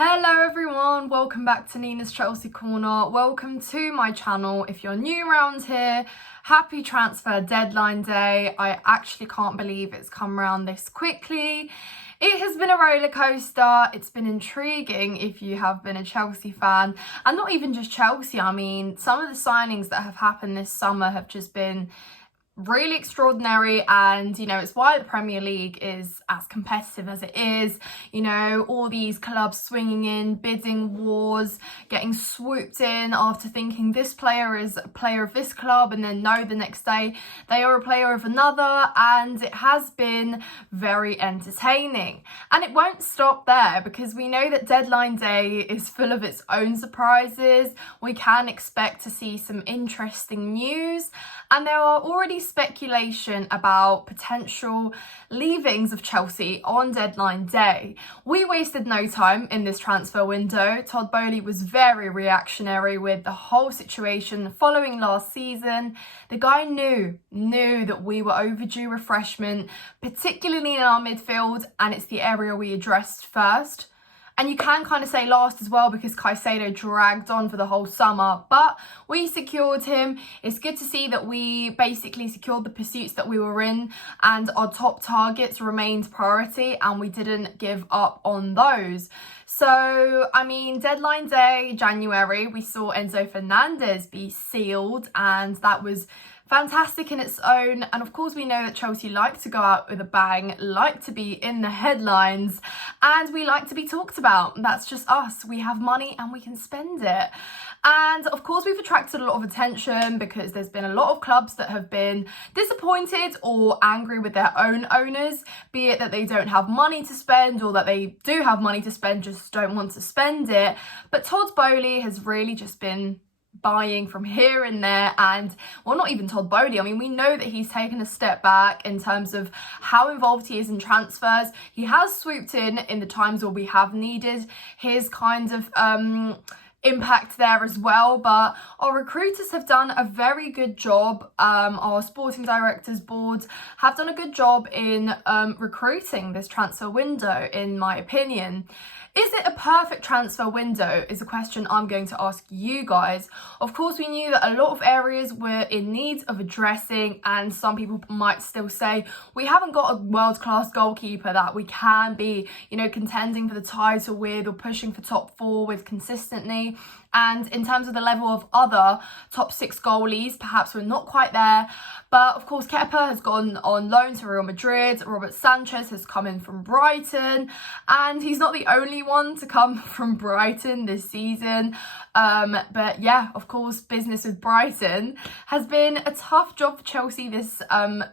Hello everyone, welcome back to Nina's Chelsea Corner. Welcome to my channel. If you're new around here, happy transfer deadline day. I actually can't believe it's come around this quickly. It has been a roller coaster. It's been intriguing if you have been a Chelsea fan, and not even just Chelsea. I mean, some of the signings that have happened this summer have just been really extraordinary, and it's why the Premier League is as competitive as it is. All these clubs swinging in, bidding wars, getting swooped in after thinking this player is a player of this club, and then no, the next day they are a player of another. And it has been very entertaining, and it won't stop there, because we know that deadline day is full of its own surprises. We can expect to see some interesting news, and there are already speculation about potential leavings of Chelsea on deadline day. We wasted no time in this transfer window. Todd Boehly was very reactionary with the whole situation following last season. The guy knew that we were overdue refreshment, particularly in our midfield, and it's the area we addressed first. And you can kind of say last as well, because Caicedo dragged on for the whole summer. But we secured him. It's good to see that we basically secured the pursuits that we were in, and our top targets remained priority, and we didn't give up on those. So, I mean, deadline day, January, we saw Enzo Fernandez be sealed, and that was fantastic in its own. And of course, we know that Chelsea like to go out with a bang, like to be in the headlines, and we like to be talked about. That's just us. We have money and we can spend it. And of course, we've attracted a lot of attention because there's been a lot of clubs that have been disappointed or angry with their own owners, be it that they don't have money to spend, or that they do have money to spend, just don't want to spend it. But Todd Boehly has really just been buying from here and there. And well, not even Todd Boehly, I mean, we know that he's taken a step back in terms of how involved he is in transfers. He has swooped in the times where we have needed his kind of impact there as well. But our recruiters have done a very good job. Our sporting directors board have done a good job in recruiting this transfer window, in my opinion. Is it a perfect transfer window is a question I'm going to ask you guys. Of course, we knew that a lot of areas were in need of addressing, and some people might still say we haven't got a world-class goalkeeper that we can be, contending for the title with, or pushing for top four with consistently. And in terms of the level of other top six goalies, perhaps we're not quite there. But of course, Kepa has gone on loan to Real Madrid. Robert Sanchez has come in from Brighton, and he's not the only one to come from Brighton this season. But yeah, of course, business with Brighton has been a tough job for Chelsea this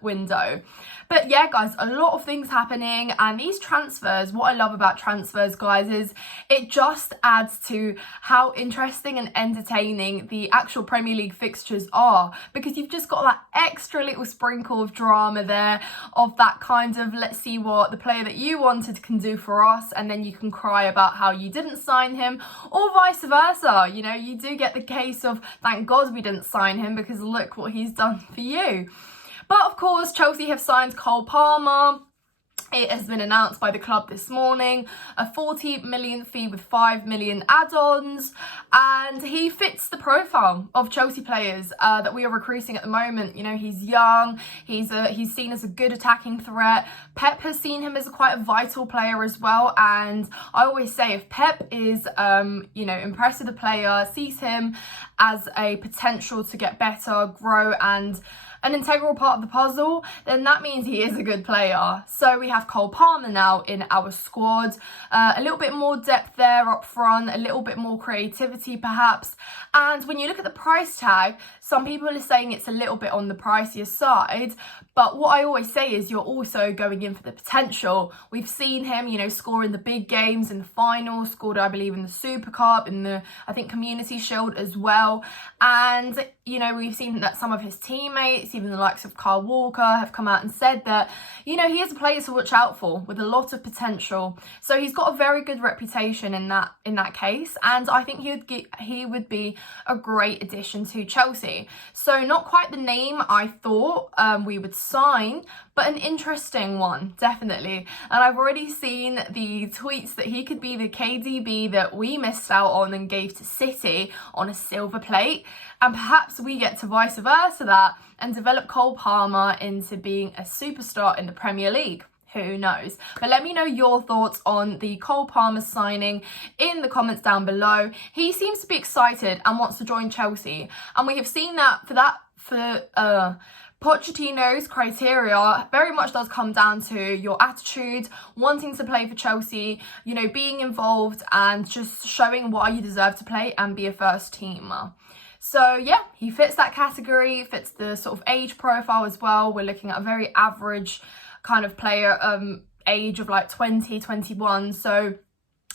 window. But yeah, guys, a lot of things happening, and these transfers, what I love about transfers, guys, is it just adds to how interesting and entertaining the actual Premier League fixtures are, because you've just got that extra little sprinkle of drama there, of that kind of, let's see what the player that you wanted can do for us, and then you can cry about how you didn't sign him, or vice versa. You do get the case of, thank God we didn't sign him, because look what he's done for you. But of course, Chelsea have signed Cole Palmer. It has been announced by the club this morning, a 40 million fee with 5 million add-ons, and he fits the profile of Chelsea players that we are recruiting at the moment. He's young, he's seen as a good attacking threat. Pep has seen him as quite a vital player as well, and I always say, if Pep is impressed with the player, sees him as a potential to get better, grow, and an integral part of the puzzle, then that means he is a good player. So we have Cole Palmer now in our squad. A little bit more depth there up front, a little bit more creativity perhaps. And when you look at the price tag, some people are saying it's a little bit on the pricier side. But what I always say is you're also going in for the potential. We've seen him, score in the big games, in the final, scored, I believe, in the Super Cup, in the, I think, Community Shield as well. And, we've seen that some of his teammates, even the likes of Kyle Walker, have come out and said that, he is a player to watch out for with a lot of potential. So he's got a very good reputation in that case, and I think he would be a great addition to Chelsea. So not quite the name I thought we would sign, but an interesting one, definitely. And I've already seen the tweets that he could be the KDB that we missed out on and gave to City on a silver plate, and perhaps we get to vice versa that and develop Cole Palmer into being a superstar in the Premier League. Who knows? But let me know your thoughts on the Cole Palmer signing in the comments down below. He seems to be excited and wants to join Chelsea. And we have seen that for Pochettino's criteria very much does come down to your attitude, wanting to play for Chelsea, you know, being involved and just showing why you deserve to play and be a first teamer. So yeah, he fits that category, fits the sort of age profile as well. We're looking at a very average kind of player, age of like 20, 21. So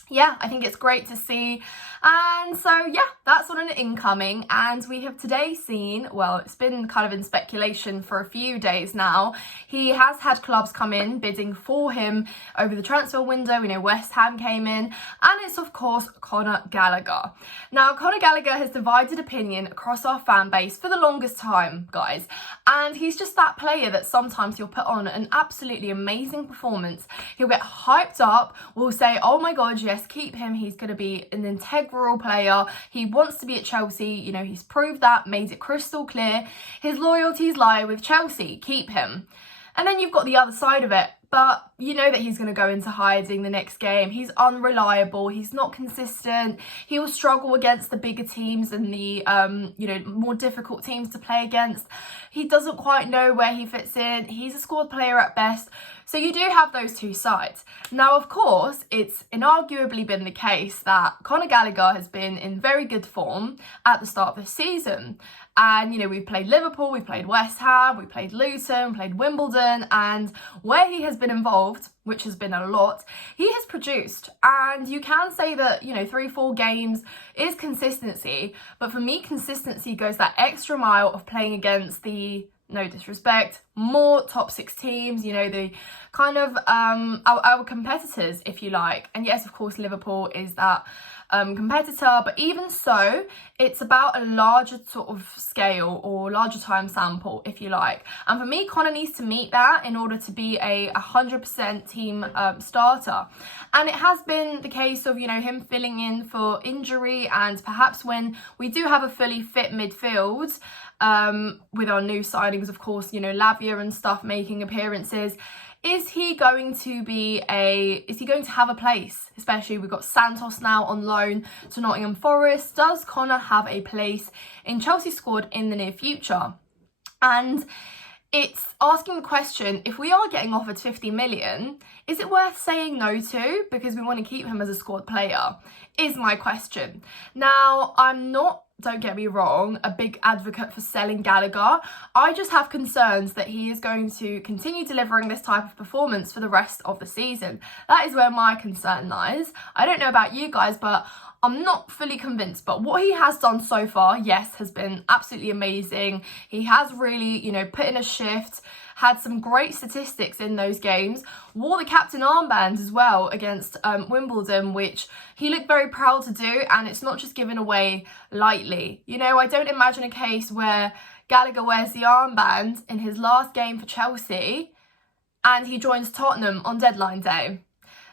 yeah, I think it's great to see. And so yeah, that's on an incoming. And we have today seen, well, it's been kind of in speculation for a few days now. He has had clubs come in bidding for him over the transfer window. We know West Ham came in, and it's of course Conor Gallagher. Now, Conor Gallagher has divided opinion across our fan base for the longest time, guys. And he's just that player that sometimes he'll put on an absolutely amazing performance. He'll get hyped up. We'll say, oh my God, yes, keep him. He's going to be an integral player. He wants to be at Chelsea. You know, he's proved that, made it crystal clear. His loyalties lie with Chelsea. Keep him. And then you've got the other side of it. But you know that he's going to go into hiding the next game. He's unreliable. He's not consistent. He will struggle against the bigger teams and the, you know, more difficult teams to play against. He doesn't quite know where he fits in. He's a squad player at best. So you do have those two sides. Now, of course, it's inarguably been the case that Conor Gallagher has been in very good form at the start of this season. And, you know, we've played Liverpool, we've played West Ham, we played Luton, played Wimbledon, and where he has been involved, which has been a lot, he has produced. And you can say that, you know, 3-4 games is consistency, but for me, consistency goes that extra mile of playing against the, no disrespect, more top 6 teams, you know, the kind of our competitors, if you like. And yes, of course, Liverpool is that competitor, but even so, it's about a larger sort of scale or larger time sample, if you like. And for me, Conor needs to meet that in order to be a 100% team starter. And it has been the case of, you know, him filling in for injury, and perhaps when we do have a fully fit midfield, with our new signings, of course, you know, Lavia and stuff making appearances, is he going to have a place? Especially we've got Santos now on loan to Nottingham Forest. Does Conor have a place in Chelsea's squad in the near future? And it's asking the question, if we are getting offered 50 million, is it worth saying no to because we want to keep him as a squad player? Is my question. Now, I'm not, don't get me wrong, a big advocate for selling Gallagher. I just have concerns that he is going to continue delivering this type of performance for the rest of the season. That is where my concern lies. I don't know about you guys, but I'm not fully convinced. But what he has done so far, yes, has been absolutely amazing. He has really, you know, put in a shift, had some great statistics in those games, wore the captain armband as well against Wimbledon, which he looked very proud to do, and it's not just given away lightly. You know, I don't imagine a case where Gallagher wears the armband in his last game for Chelsea and he joins Tottenham on deadline day.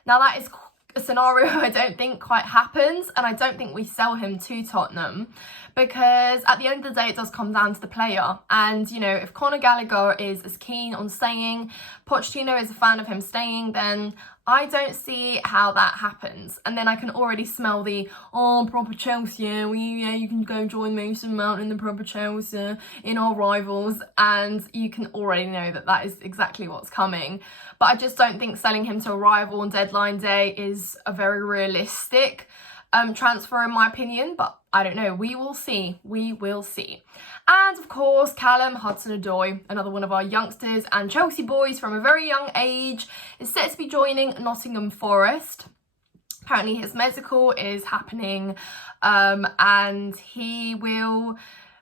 Now, that is a scenario I don't think quite happens, and I don't think we sell him to Tottenham, because at the end of the day it does come down to the player. And you know, if Conor Gallagher is as keen on staying, Pochettino is a fan of him staying, then I don't see how that happens. And then I can already smell the, oh, proper Chelsea, yeah, you can go join Mason Mount in the proper Chelsea in our rivals, and you can already know that that is exactly what's coming. But I just don't think selling him to a rival on deadline day is a very realistic transfer, in my opinion. But I don't know. We will see. We will see. And of course, Callum Hudson-Odoi, another one of our youngsters and Chelsea boys from a very young age, is set to be joining Nottingham Forest. Apparently his medical is happening, and he will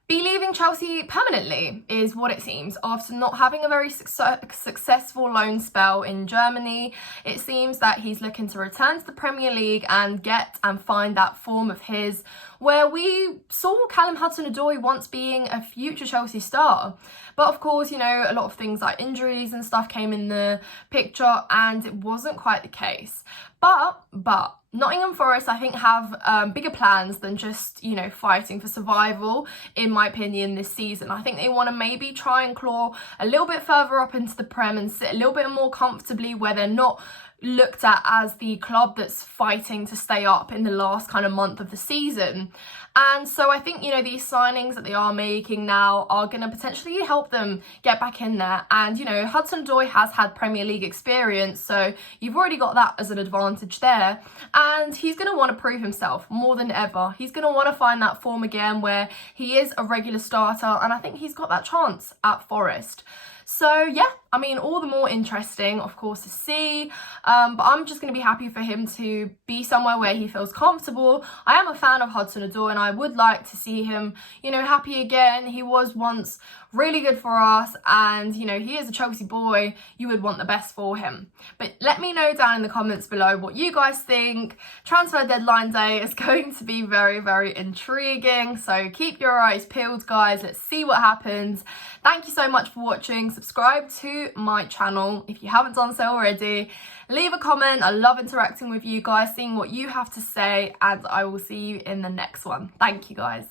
be leaving Chelsea permanently, is what it seems. After not having a very successful loan spell in Germany, it seems that he's looking to return to the Premier League and get and find that form of his, where we saw Callum Hudson-Odoi once being a future Chelsea star. But of course, you know, a lot of things like injuries and stuff came in the picture and it wasn't quite the case. But Nottingham Forest, I think, have bigger plans than just, you know, fighting for survival, in my opinion, this season. I think they want to maybe try and claw a little bit further up into the Prem and sit a little bit more comfortably where they're not looked at as the club that's fighting to stay up in the last kind of month of the season. And so I think, you know, these signings that they are making now are going to potentially help them get back in there. And, you know, Hudson-Odoi has had Premier League experience, so you've already got that as an advantage there. And he's going to want to prove himself more than ever. He's going to want to find that form again where he is a regular starter, and I think he's got that chance at Forest. So yeah, I mean, all the more interesting, of course, to see. But I'm just going to be happy for him to be somewhere where he feels comfortable. I am a fan of Hudson-Odoi and I would like to see him, you know, happy again. He was once really good for us and, you know, he is a Chelsea boy. You would want the best for him. But let me know down in the comments below what you guys think. Transfer deadline day is going to be very, very intriguing. So keep your eyes peeled, guys. Let's see what happens. Thank you so much for watching. Subscribe to my channel if you haven't done so already. Leave a comment. I love interacting with you guys, seeing what you have to say, and I will see you in the next one. Thank you, guys.